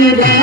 Amen.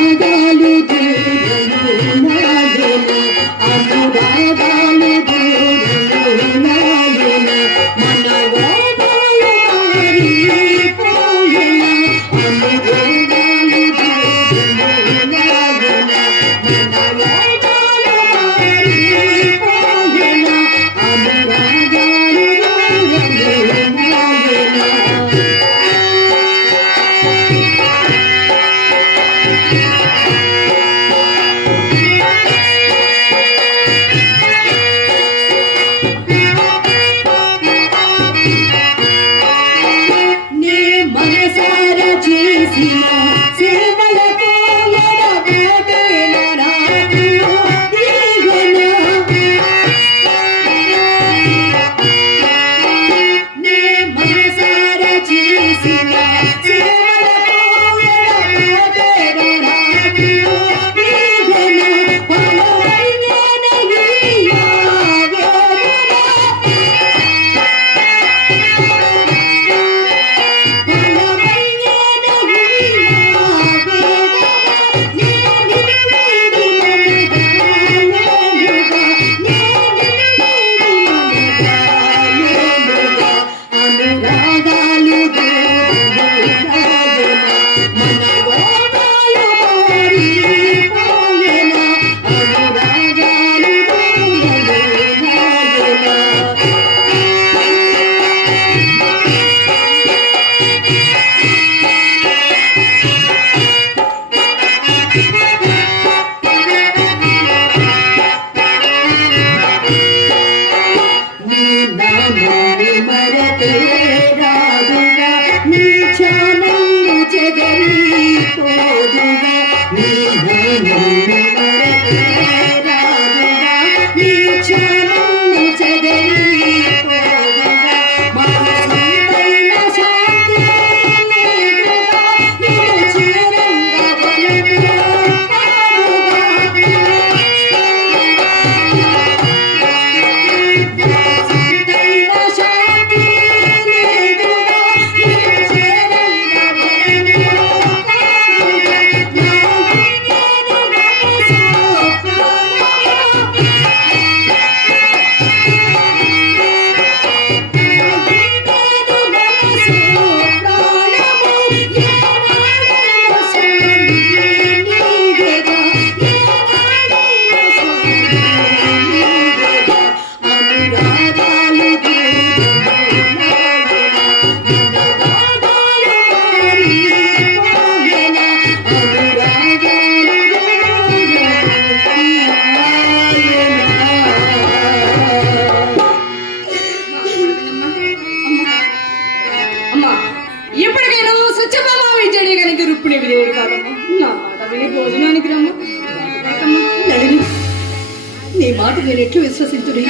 మాట నేను ఎట్లు విశ్వసించుడి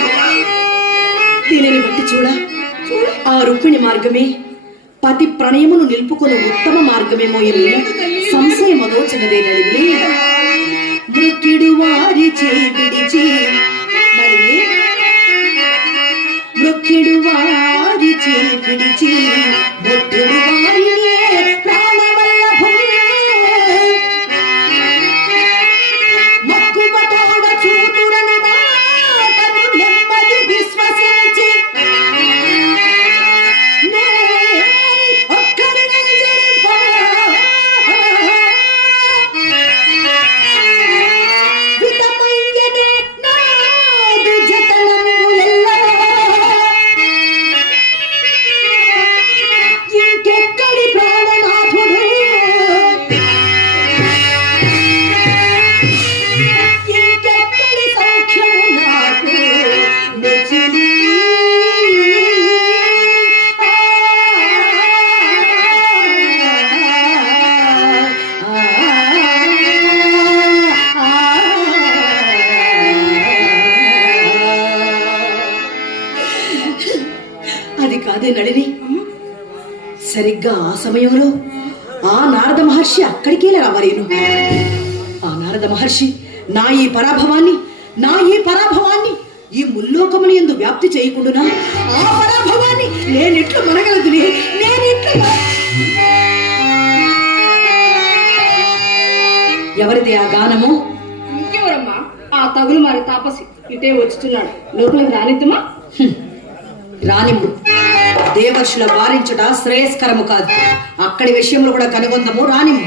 దీనిని బట్టి చూడ ఆ రుక్మిణి మార్గమే పతి ప్రణయమును నిలుపుకుని ఉత్తమ మార్గమేమో ఎన్ని సంశయం అదోచనదే నడివి మృత్యుడు వారి విడిచి నడివి మృత్యుడు వారి విడిచి మృత్యుడు వారినే అది కాదే నళిని. సరిగ్గా ఆ సమయంలో ఆ నారద మహర్షి అక్కడికే రావలేను. ఆ నారద మహర్షి నా ఈ పరాభవాన్ని నా ఈ పరాభవాన్ని ఈ ముల్లోకముని ఎందు వ్యాప్తి చేయకుండునా? ఆ పరాభవాన్ని నేనెట్లు మనగలదునే నేనెట్లు ఎవరిది ఆ గానము? ఇంకెవరమ్మా? ఆ తగులు మరి తాపసి ఇటే వచ్చుచున్నాడు. లోపలికి రానిద్దుమా రానిమ్ము. దేవర్షుల వారించుట శ్రేయస్కరము కాదు. అక్కడి విషయంలో కూడా కనుగొందము రానిమ్ము.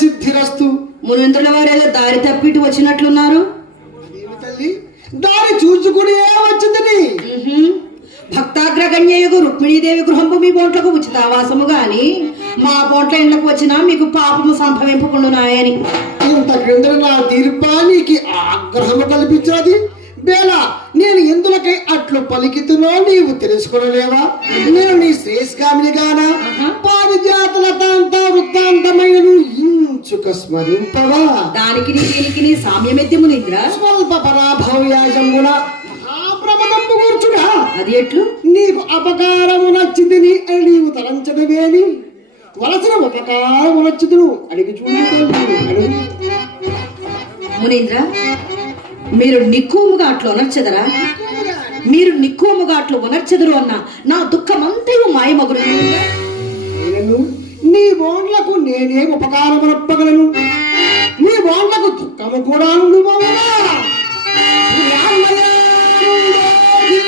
సిద్ధిరస్తు మునీంద్రుల వారేదో దారి తప్పిటి వచ్చినట్లున్నారు? తల్లి? దారి చూచుకునే వచ్చిందని. ఉహుం. భక్తాగ్రగణ్యయుగు రుక్మిణీదేవి గృహంపు మీ బోంట్లకు ఉచితావాసము గాని మా బోంట్ల ఇండ్లకు వచ్చినా మీకు పాపము సంభవింపకుండునాయని. ఇంత క్రిందన నా తీర్పానికి ఆగ్రహము కల్పించినది? బేల నేను ఎందులకై అట్లు పలికితునో నీవు తెలుసుకొనలేవా? నేను నీ పారిజాతుల తాంత వృత్తాంతమైనను ఇంచుక స్మరింపవా? దానికి నీ దీనికి నీ సామ్యమెత్తి మునీంద్ర స్వల్ప పరాభవ్యాజమున మహాప్రమదంబు కూర్చుడా అది ఎట్లు? నీకు అపకారము నచ్చింది అని నీవు తలంచడమేని వలసిన ఉపకారము నచ్చుదును అడిగి అడుగు మునీంద్ర మీరు నిక్కువముగా అట్లా ఉనర్చదరా మీరు నిక్కువముగా అట్లు ఉనర్చదురు అన్న నా దుఃఖమంతయు మాయమగురు నేను నీ బోన్లకు నేనే ఉపకారము నొప్పగలను నీ బోన్లకు దుఃఖము కూడా ఉండుమవునా రామయానుండోది.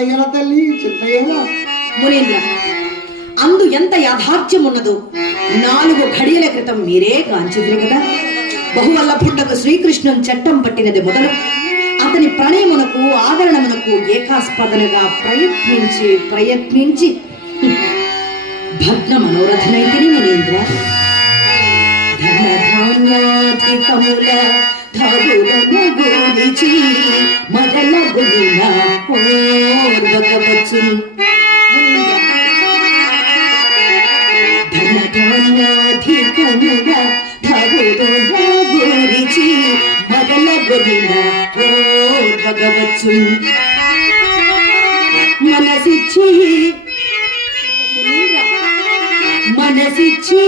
విషయమందు తల్లి చింతయ్యల మునీంద్ర అందు ఎంత యాథార్థ్యం ఉన్నదో నాలుగు ఘడియల క్రితం మీరే కాంచిదిరి కదా. బహువల్లభుండకు శ్రీకృష్ణం చట్టం పట్టినది మొదలు. అతని ప్రణయమునకు ఆదరణమునకు ఏకాస్పదలుగా ప్రయత్నించి ప్రయత్నించి. భగ్న మనోరథనైతిని మునీంద్ర. ధనధాన్యాధికముల ధరులను గురించి మొదల గురిన ఓర్వకవచ్చును ధనధాన్యాధికముల ధరులను గురించి మొదల గురిన ఓర్వకవచ్చును మనసిచ్చి మనసిచ్చి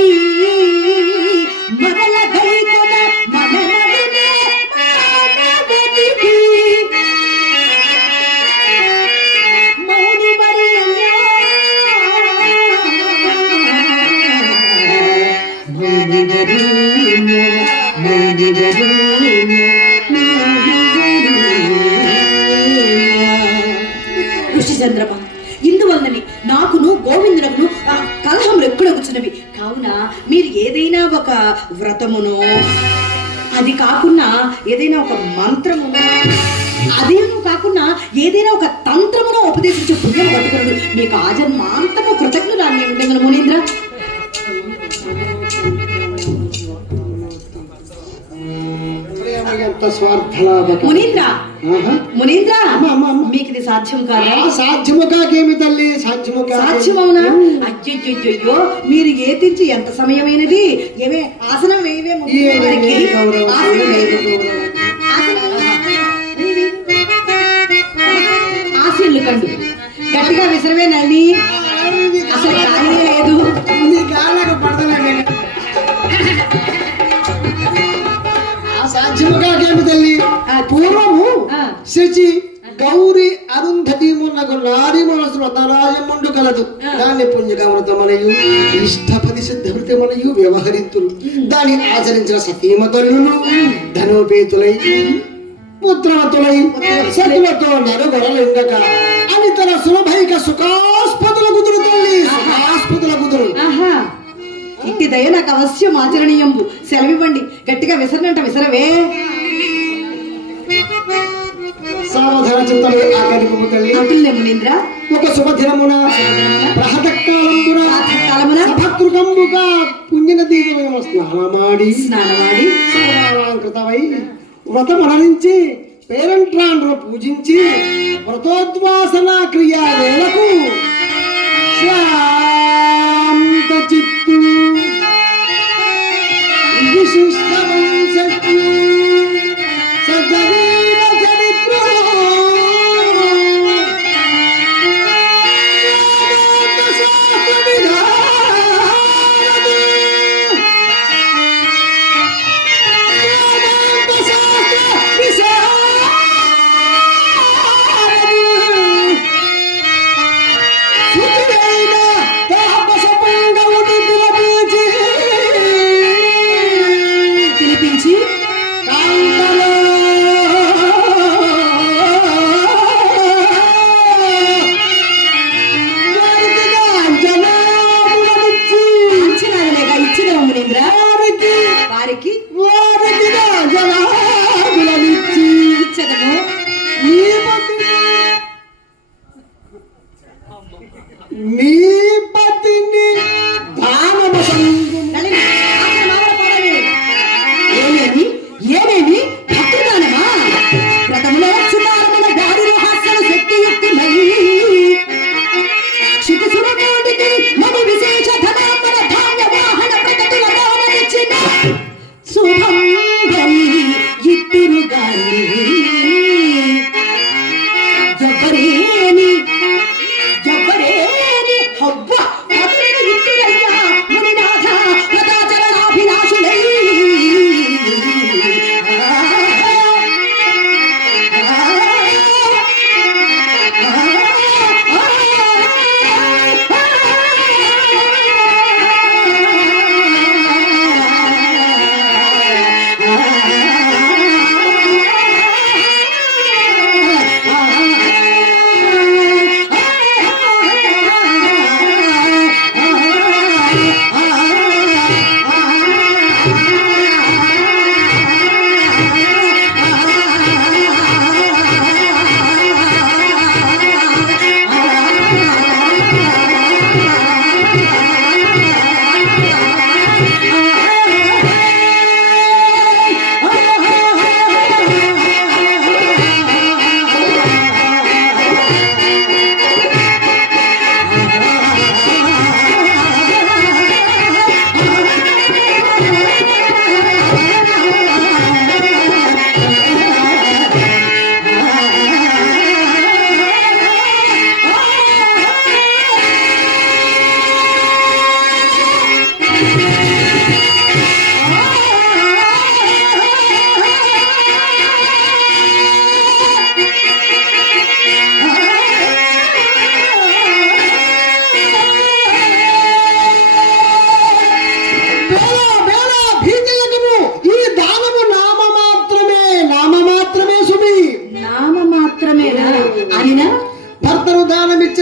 ఏదైనా ఒక వ్రతమునో అది కాకుండా ఏదైనా ఒక మంత్రమునో అదేను కాకుండా ఏదైనా ఒక తంత్రమునో ఉపదేశించే పుణ్యం పట్టుకున్నాడు మీకు ఆజన్మాంతము కృతజ్ఞురాన్ని ఉండదు మునీంద్ర మునీంద్ర. మునీంద్ర. మీకు సాధ్యం కాదా సాధ్యము కాకేమి తల్లి? సాధ్యము? సాధ్యమవునా? అయ్యయ్యో మీరు ఏ తెచ్చి ఎంత సమయమైనది? ఏమే ఆసనం వేయవే ఆసనం. ఆశీర్లు కండు గట్టిగా విసరవే నల్లి అసలు ఖాళీ లేదు. సాధ్యము కాకేమి తల్లి? ఆ, పూర్వము. శచి గౌరి మున్నగు నారి మనసు వ్రతరాజముండు కలదు దాన్ని పుణ్యకామృతమనయు ఇష్టపది సిద్ధమృతమనయు వ్యవహరింతురు. దాన్ని ఆచరించిన సతీమతల్లులు ధనోపేతులై పుత్రవతులై సతులతో నరుగొరలింగక అని తన సులభైక సుఖాస్పదుల కుదురు తల్లి. సుఖాస్పదుల కుదురు. ఆహా. ఇట్టి దయ నాకు అవశ్యం ఆచరణీయంబు. సెలవివ్వండి. గట్టిగా విసరనంట విసరవే. సావధాన చిత్తమే ఆకలిపు తల్లి అటుల్లే మునీంద్ర. ఒక శుభదినమున ప్రాతకాలంబున కాలమున సభతృకంబుగా పుణ్యన దీపమేమో స్నానమాడి స్నానమాడి సర్వాలంకృతమై వ్రతమరణించి పేరంట్రాండ్రు పూజించి వ్రతోద్వాసన క్రియా వేళకు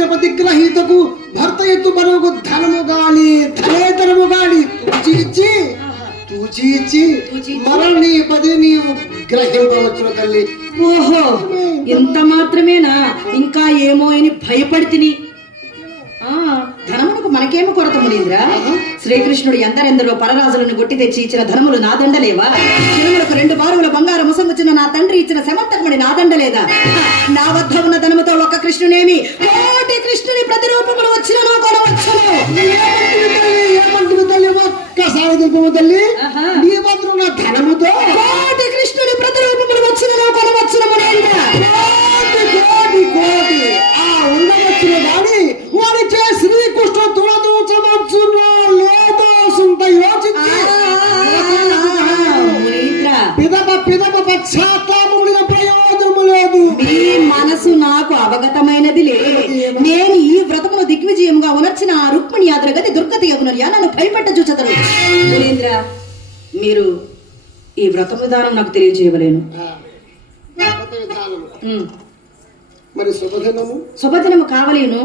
దానమిచ్చిన ప్రతిగ్రహీతకు భర్త ఎత్తు బరువుకు ధనము గాని ధనేతరము గాని తూచి ఇచ్చి తూచి ఇచ్చి తూచి ఇచ్చి. మరణి పది నీవు గ్రహింపవచ్చును తల్లి. ఓహో ఇంత మాత్రమేనా? ఇంకా ఏమో అని భయపడితిని ఆ ధనమునకు మనకేమో కొరత మునీంద్ర? శ్రీకృష్ణుడు ఎందరెందరో పరరాజులను కొట్టి తెచ్చి ఇచ్చిన ధనములు నా దండలేవా? తిరుమలకు రెండు బారుల బంగారు ముసంగుచిన నా తండ్రి ఇచ్చిన శమంతకముడి నా దండలేదా? నా వద్ద ఉన్న ధనముతో ఒక్క కృష్ణునేమి? కోటి కృష్ణుని ప్రతిరూపములు వచ్చిన. నా కొనవచ్చును తల్లి? ఒక్కసారి. నీ ధనముతో వ్రత విధానం నాకు తెలియజేయవలేను. మరి శుభదినము? శుభదినము కావలేను.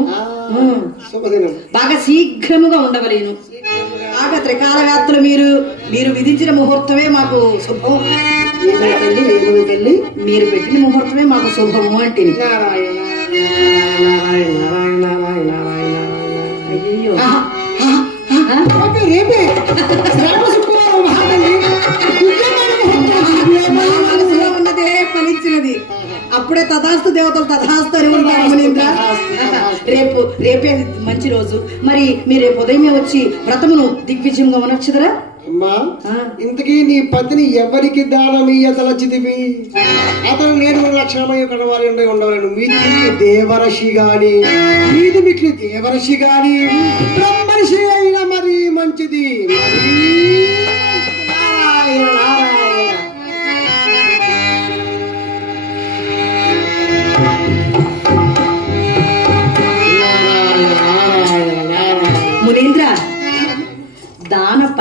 శుభదినము. బాగా శీఘ్రముగా ఉండవలేను. బాగా త్రికాల వ్యాప్తులు మీరు మీరు విధించిన ముహూర్తమే మాకు శుభం. తల్లి తల్లి మీరు పెట్టిన ముహూర్తమే మాకు శుభము అంటే నారాయణ. నారాయణ అప్పుడే తథాస్తు దేవతలు తథాస్తు అని ఉంటారు రేపు రేపే మంచి రోజు. మరి మీరు రేపు ఉదయమే వచ్చి వ్రతమును దిగ్విజయంగా ఉనర్చుదరా అమ్మా. ఇంతకీ నీ పతిని ఎవరికి దానమీయ తలచిదివి అతను నేను లక్షణమై కనవాలి ఉండే ఉండవలను. మీది దేవరషి గాని మీది మీకు దేవరషి గాని బ్రహ్మర్షి అయినా మరి మంచిది. మరీ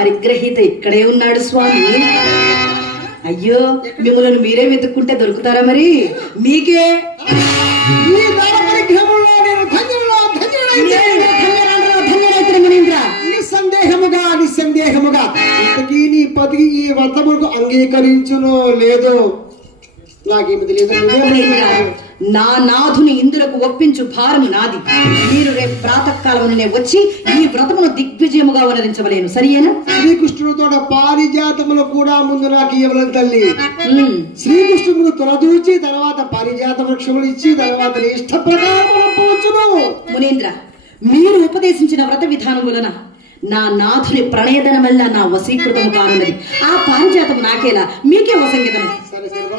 పరిగ్రహీత ఇక్కడే ఉన్నాడు స్వామి. అయ్యో మిమ్మల్ని మీరే వెతుక్కుంటే దొరుకుతారా మరి? మీకే? నిస్సందేహముగా నిస్సందేహముగా. ఇంతకీ నీ పతి ఈ వ్రతములకు అంగీకరించునో లేదో? నాకేమి తెలియదు. నా నాథుని ఇందులకు ఒప్పించు భారము నాది. మీరు రేపు ప్రాతకాలమునే వచ్చి ఈ వ్రతమును దిగ్విజయముగా వనరించవలేను. సరియేనా? శ్రీకృష్ణుడితో పారిజాతములు కూడా ముందు నాకు ఇవ్వలేదు తల్లి. శ్రీకృష్ణుడు తొలదూచి తర్వాత పారిజాత వృక్షములు ఇచ్చి తర్వాత ఇష్ట ప్రకారం మునీంద్ర మీరు ఉపదేశించిన వ్రత విధానం వలన నా నాథుని ప్రణయదనమల్ల నా వశీకృతము కానున్నది. ఆ పారిజాతము నాకేలా? మీకే వసంగితము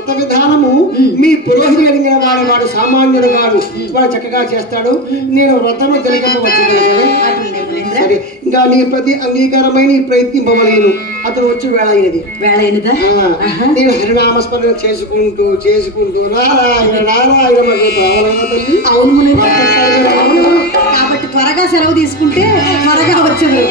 వ్రత విధానము. మీ పురోహితుడు అడిగిన వాడు వాడు సామాన్యుడు వాడు వాడు చక్కగా చేస్తాడు. నేను వ్రతము మునీంద్ర సరే ఇంకా నీ ప్రతి అంగీకారమైన నీ ప్రయత్నింపవలేను. అతను వచ్చి వేళ అయినది వేళ అయినదా ఆ, ఆహా. నేను హరినామస్మరణ చేసుకుంటూ చేసుకుంటూ అవును మునీంద్ర అవును కాబట్టి త్వరగా సెలవు తీసుకుంటే త్వరగా వచ్చారు